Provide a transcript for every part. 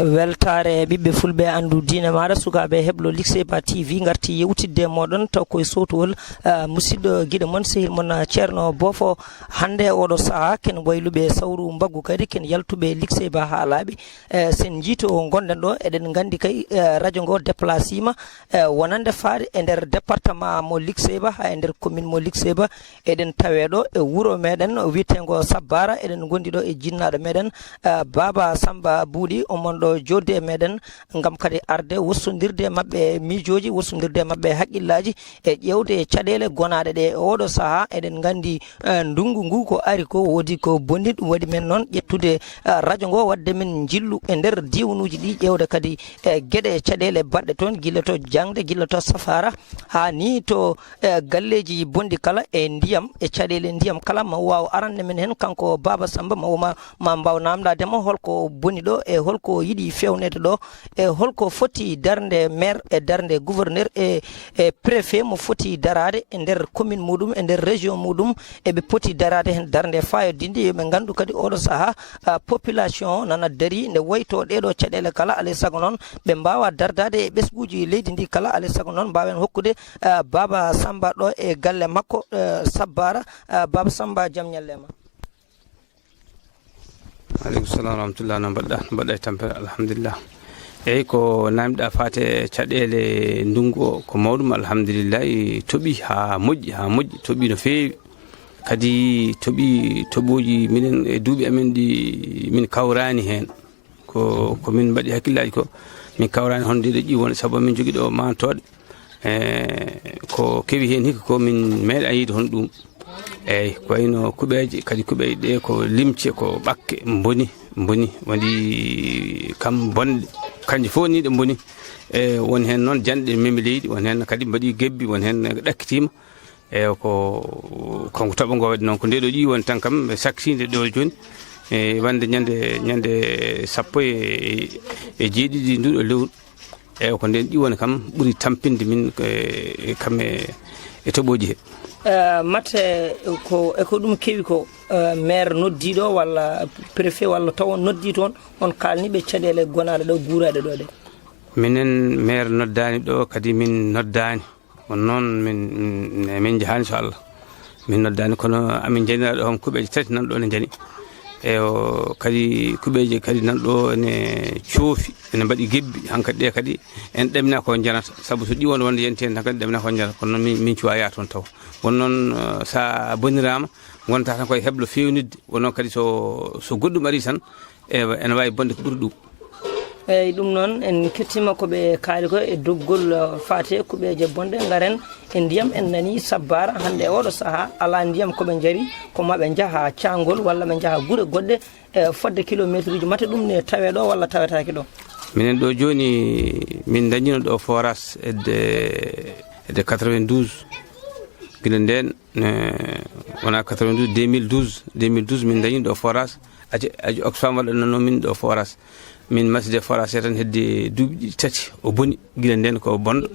weltare ɓiɓɓe fulɓe andu diine maɗa sukaɓe heblo Likseba TV garti yewtidde moɗon taw koye sowtowol musidɗo guiɗo moon sehil moon ceerno Bofo hande oɗo saaha ken wayluɓe sawru mbaggu kadi ken yaltuɓe Likseba ha laaɓi sen jiito gonɗen ɗo eɗen gandi kay radio ngo déplacima wonande faade e nder département mo Likseba ha e nder commune mo Likseba eɗen tawe ɗo e wuuro meɗen wiyetego Sabbara eɗen gondi ɗo e jinnaɗo meɗen Baba Samba Buuɗi omon ɗo jodde e meɗen gam kadi arde wursodirde mabɓe miijoji wursodirde mabɓe haqqillaji e ƴewde caɗele gonaɗe ɗe oɗo saaha eɗen gandi ndungu ngu ko ari ko woodi ko bonni ɗum waɗi men noon ƴettude radio ngo wadde men jillu e nder diwanuji ɗi ƴewde kadi gueɗe caɗele baɗɗe toon guila to jangde guila to safara ha ni to galleji bondi kala e ndiyam e caɗele ndiyam kala ma waw arande men hen kanko Baba Samba ma mbaw namdademo holko boni ɗo e holko yiɗi fewnede ɗo e holko foti darde maire e darde gouverneur e préfet mo foti darade e nder commune muɗum e nder région muɗum eɓe poti darade hen darde fayodinde yoɓe gandu kadi oɗo saaha population nana daari nde wayto ɗeɗo caɗele kala alay saago noon ɓe mbawa dardade e ɓesguji leydi ndi kala alay saago noon mbawen hokkude Baba Samba ɗo e galle makko Sabbara. Baba Samba jaam ñallema. aleykum salam warahmatullah. no mbaɗɗa e tampere alhamdulillah. eyyi ko namdiɗa fate caɗele ndungu o ko mawɗum alhamdulillahi tooɓi ha moƴƴi tooɓi no feewi kadi tooɓi toɓoji minen e duuɓi amen ɗi min kawrani hen ko min mbaɗi hakkillaji ko min kawrani hono ndeɗo ƴiwonde saabu min jogui ɗo mantoɗe ko keewi hen hikka ko min meeɗa yiide hono ɗum. eyyi ko wayno kuɓeje kadi kuɓeje ɗe ko limce ko ɓakke boni waɗi kam bonɗe kanƴe fof ni ɗe boni e won hen noon janɗe memi leydi won hen kadi mbaɗi gebbi won hen ɗakkitima eyyi konko tooɓo ngo waɗi noon ko ndeɗo ƴiwon tan kam ɓe sakkitide ɗo joni e wande ñande sappo e jeeɗiɗi nduɗo lewru eyyi ko nden ƴiwon kam ɓuuri tampinde min kam e toɓoji he. matte ko ɗum keewi ko maire noddiɗo walla préfet walla taw noddi toon on kalniɓe caɗele gonaɗe ɗo guuraɗe ɗo ɗe. minen maire noddani ɗo kadi min noddani on noon min jahani so Allah min noddani kono amin janiraɗo hom kuɓeje tati nan ɗo ne jani eyo kadi kuɓeje kadi nan ɗo ene coofi ene mbaɗi gebbi hankkadi ɗe kadi en ɗamina ko janata saabu so ƴiwonde wonde yanti hen hankkadi ɗamina ko janata kono noon min cuwa ya toon taw won noon sa bonirama gonta tan koye heblo fewnidde won noon kadi so goɗɗum ari tan ene wawi bonde ko ɓuuri ɗum. eyyi ɗum noon en kettima koɓe kaali ko e doggol fate kuɓeje bonde garen e ndiyam en nani Sabbara hande oɗo saaha ala ndiyam koɓe jaari ko maɓe jaaha cangol walla ɓe jaaha guure goɗɗe fodde kilométre uji mate ɗum ne tawe ɗo walla tawetake ɗo. minen ɗo joni min dañino ɗo forage edde 92 guila nden wona 92 2012 min dañino ɗo forage aji Oxfam waɗanno min ɗo forage min masde forage tan hedde duuɓi tati o boni guila nden ko bonɗo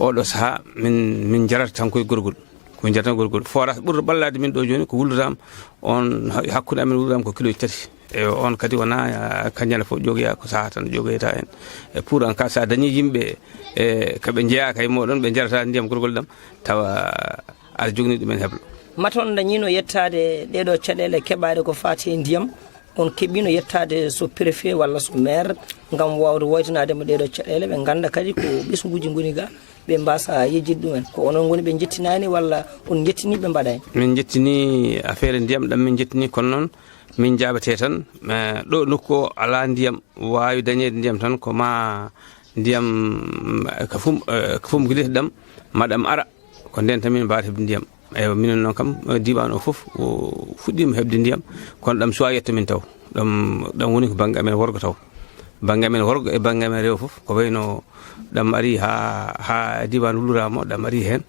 oɗo saaha min jarata tan koye gorgol komin jarata gorgol forage ɓurɗo ɓallade min ɗo joni ko wuldudama on hakkude amen wuldudama ko kiloji tati e on kadi wona kañƴala fof jogoya ko saaha tan jogoyta hen e pour en cas sa dañi yimɓe e koɓe jeeya kay moɗon ɓe jarata ndiyam gorgol ɗam tawa aɗa jogani ɗumen heblo. maton dañino yettade ɗeɗo caɗele keɓade ko fati ndiyam on keɓino yettade so préfet walla so maire gam wawde woytanademo ɗeɗo caɗele ɓe ganda kadi ko ɓesguji goni ga ɓe mbasa yejjide ɗumen ko onon goni ɓe jettinani walla on jettini ɓe mbaɗani. min jettini affaire ndiyam ɗam min jettini kono noon min jaɓete tan ɗo nokku o ala ndiyam wawi dañede ndiyam tan ko ma ndiyam ko fum guilete ɗam maɗam ara ko nden tan min mbawata hebde ndiyam eyyi minen noon kam diwan o foof o fuɗɗima hebde ndiyam kono ɗam suwa yetto min taw ɗam woni ko banggue amen worgo taw banggue amen worgo e banggue amen rewo foof ko wayno ɗam ari ha diwan wulurama ɗam ari hen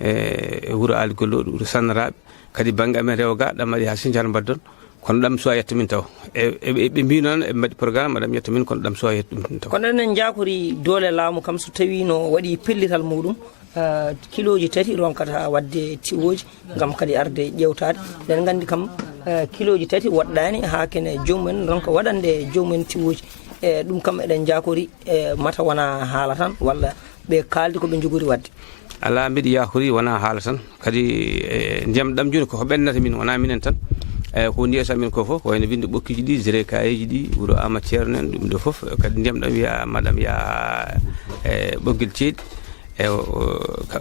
e wuuro Ali Golloɗo wuuro Sannaraɓe kadi banggue amen rewo ga ɗam ari ha Sinthiane Baddon kono ɗam suwa yetto min taw ɓe mbi noon eɓe mbaɗi programme ɗam yetto min kono ɗam suwa yetto min taw. kono enen jakori doole laamu kam so tawi no waɗi pellital muɗum kiloji tati ronkata wadde tiwoji gam kadi arde ƴewtade nden gandi kam kiloji tati waɗɗani ha kene jomumen donc waɗande jomumen tiwoji ɗum kam eɗen jakori mata wona haala tan walla ɓe kaldi ko ɓe jogori wadde ala mbiɗa yakori wona haala tan kadi ndiyam ɗam joni koko ɓennata min wona minen tan ko ndiyata min ko fof wayno winde ɓokkiji ɗi géré kayeji ɗi wuuro ama ceerno en ɗum ɗo fof kadi ndiyam ɗam wiya maɗam ya ɓoggel ceeɗi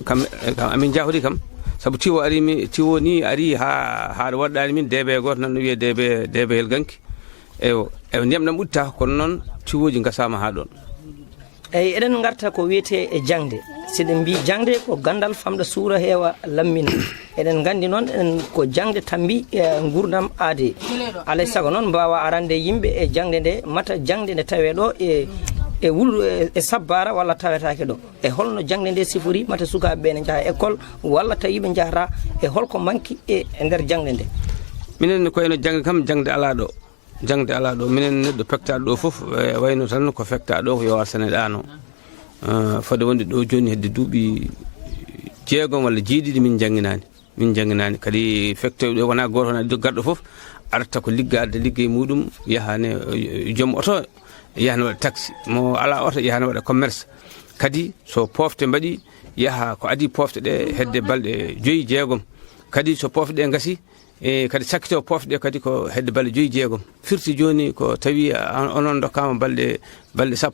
kam amin jahori kam saabu tiwo ari tiwo ni ari ha waɗɗani min DB goto nan no wiye DB Helganki e ndiyam ɗam ɓuttaka kono noon tiwoji gasama ha ɗon eyyi eɗen garta ko wiyete e jangde siɗen mbi jangde ko gandal famɗa suura heewa lammina eɗen gandi noon en ko jangde tambi gurdam aade alay saago noon mbawa arande yimɓe e jangde nde mata jangde nde tawe ɗo e wullu e sabbara walla tawetake ɗo e holno jangde nde sifori mata sukaɓeɓe ne jaaha école walla tawi ɓe jahata e holko manki e nder jangde nde minen ko eno jangde kam jangde ala ɗo minen neɗɗo pectaɗo ɗo foof wayno tan ko fecta ɗo ko yo arsane ɗano fode wonde ɗo joni hedde duuɓi 6 walla 7 min jangginani kadi fectoɓe ɗo wona goto wona garɗo foof arta ko liggadde liggey muɗum yahane joom oto yahane waɗa taxi mo ala oto yahane waɗa commerce kadi so pofte mbaɗi yaha ko adi pofte ɗe hedde balɗe 5-6 kadi so pofte ɗe gasi kadi sakkito pofte ɗe kadi ko hedde balɗe 5-6 firti joni ko tawi onon dokkama balɗe 10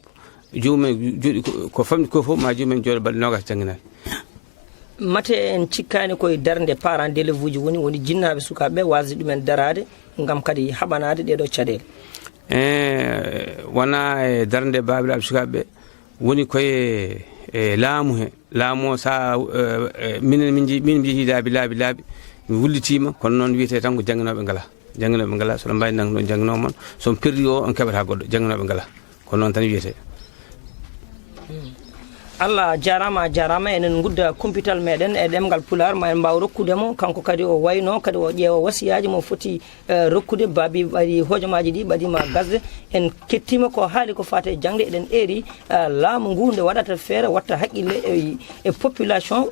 jomumen jooɗi ko famɗi ko fof ma jomumen jooɗo balɗe 20 jangginani mate en cikkani koye darde parent d'élève uji woni jinnaɓe sukaɓeɓe wasde ɗumen darade gam kadi haɓanade ɗeɗo caɗele wona e darde babiraɓe sukaɓeɓe woni koye laamu o sa min jeehi laabi mi wullitima kono noon wiyete tan ko jangginoɓe ngala soɗo mbawi nang ɗon jangginowo moon somi perdi o on keɓata goɗɗo jangginoɓe ngala kono noon tan wiyete Allah jarama enen gudda kumpital meɗen e ɗemgal pular ma en mbaw rokkudemo kanko kadi o wayno kadi o ƴeewa wasiyaji mo foti rokkude baabi ɓaɗi hojomaji ɗi ɓaɗima gasde en kettima ko haali ko fate jangde eɗen eeri laamu ngu nde waɗata feere watta haqqille e population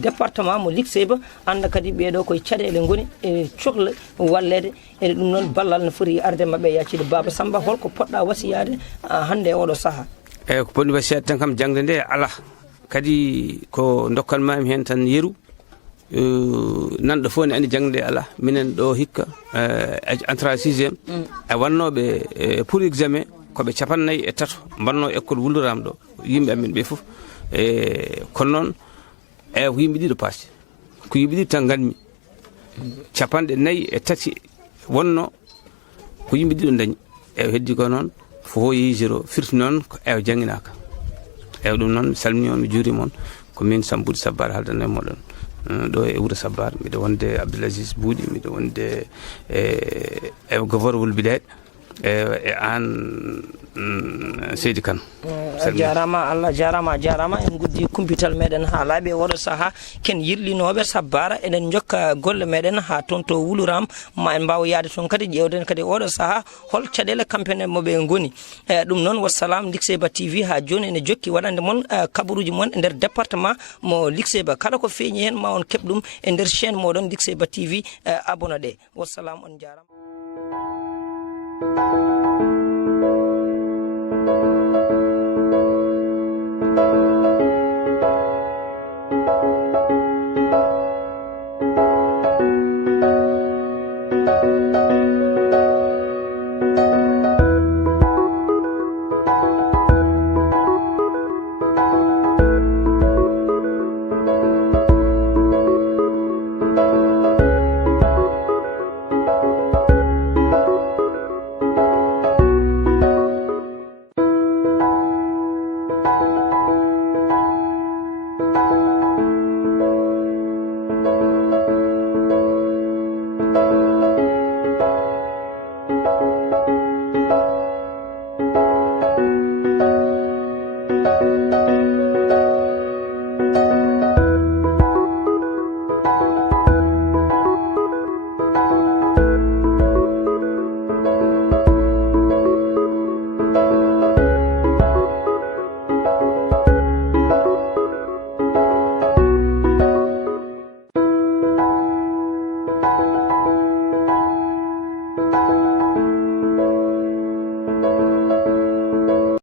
département mo Likseba anda kadi ɓeɗo koye caɗele goni e cohla wallede ene ɗum noon ballal ne foti arde mabɓe yaccide Baba Samba holko poɗɗa wasiyade hande e oɗo saaha eyyi ko ponmi wasiyade tan kam jangde nde ala kadi ko dokkanmami hen tan yeeru nanɗo fof ne andi jangde nde ala minen ɗo hikka entrée 6e e wannoɓe pour examen koɓe 43 mbanno école wulluram ɗo yimɓe amen ɓe foof kono noon ko yimɓe ɗiɗo paasi ko yimɓe ɗiɗo tan ganmi 43 wonno ko yimɓe ɗiɗo dañi heddi ko noon fof yeehi 0 firti noon ewa jangginaka ɗum noon salmini on mi juurima on ko min Samboude Sabbar haldana e moɗon ɗo e wuuro Sabbar mbiɗa wonde Abdoulaziz Bouɗi mbiɗa wonde e Gavor Wulbiɗeɗe e an Seydi Kane jarama Allah jarama en guddi kumpital meɗen ha laaɓi e oɗo saaha ken yirlinoɓe Sabbara eɗen jokka golle meɗen ha toon to Wuluram ma en mbawa yaade toon kadi ƴewden kadi oɗo saaha hol caɗele campagne moɓe goni ɗum noon wassalam Likseba TV ha joni ene jokki waɗande moon kabaruji moon e nder département mo Likseba kala ko feeñi hen ma on keɓ ɗum e nder chaîne moɗon Likseba TV abonné ɗe wassalam on jarama.